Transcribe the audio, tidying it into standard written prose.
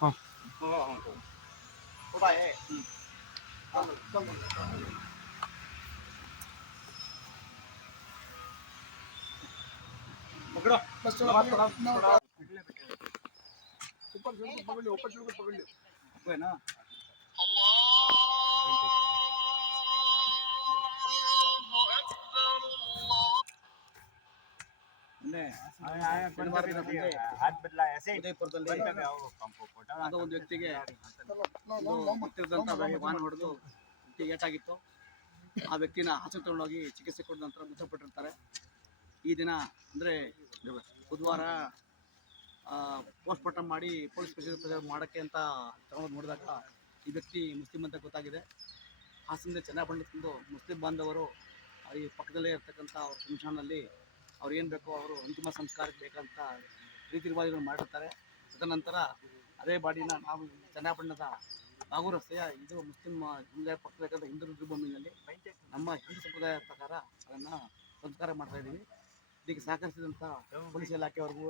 ಹಾಂ ಉದಯಪುರದಲ್ಲಿ ಯಾವುದೋ ಒಂದು ವ್ಯಕ್ತಿಗೆ ವಾಹನ ಹೊಡೆದು ಏಟಾಗಿತ್ತು. ಆ ವ್ಯಕ್ತಿನ ಆಸ್ಪತ್ರೆ ತಗೊಂಡೋಗಿ ಚಿಕಿತ್ಸೆ ಕೊಟ್ಟ ನಂತರ ಮೃತಪಟ್ಟಿರ್ತಾರೆ. ಈ ದಿನ ಅಂದರೆ ಬುಧವಾರ ಪೋಸ್ಟ್ ಮಾರ್ಟಮ್ ಮಾಡಿ ಪೊಲೀಸ್ ಸ್ಟೇಷನ್ ಮಾಡೋಕ್ಕೆ ಅಂತ ತಗೊಂಡು ನೋಡಿದಾಗ ಈ ವ್ಯಕ್ತಿ ಮುಸ್ಲಿಂ ಅಂತ ಗೊತ್ತಾಗಿದೆ. ಹಾಸನದಿಂದ ಚನ್ನಪಟ್ಟಣದಿಂದ ಮುಸ್ಲಿಂ ಬಾಂಧವರು ಈ ಪಕ್ಕದಲ್ಲೇ ಇರ್ತಕ್ಕಂಥ ಅವ್ರ ಸ್ಮಶಾನದಲ್ಲಿ ಅವ್ರು ಏನು ಬೇಕೋ ಅವರು ಅಂತಿಮ ಸಂಸ್ಕಾರಕ್ಕೆ ಬೇಕಂತ ರೀತಿ ರಿವಾಜುಗಳು ಮಾಡಿರ್ತಾರೆ. ತದನಂತರ ಅದೇ ಬಾಡಿನ ನಾವು ಚನ್ನಪಟ್ಟಣದ ನಾಗೂರು ರಸ್ತೆಯ ಇದು ಮುಸ್ಲಿಂ ಸಮುದಾಯ ಪಕ್ಕದ ಹಿಂದೂ ರುದ್ರಭೂಮಿನಲ್ಲಿ ನಮ್ಮ ಹಿಂದೂ ಸಂಪ್ರದಾಯ ಪ್ರಕಾರ ಅದನ್ನು ಸಂಸ್ಕಾರ ಮಾಡ್ತಾಯಿದ್ದೀವಿ. ಇದಕ್ಕೆ ಸಹಕರಿಸಿದಂಥ ಪೊಲೀಸ್ ಇಲಾಖೆಯವರೆಗೂ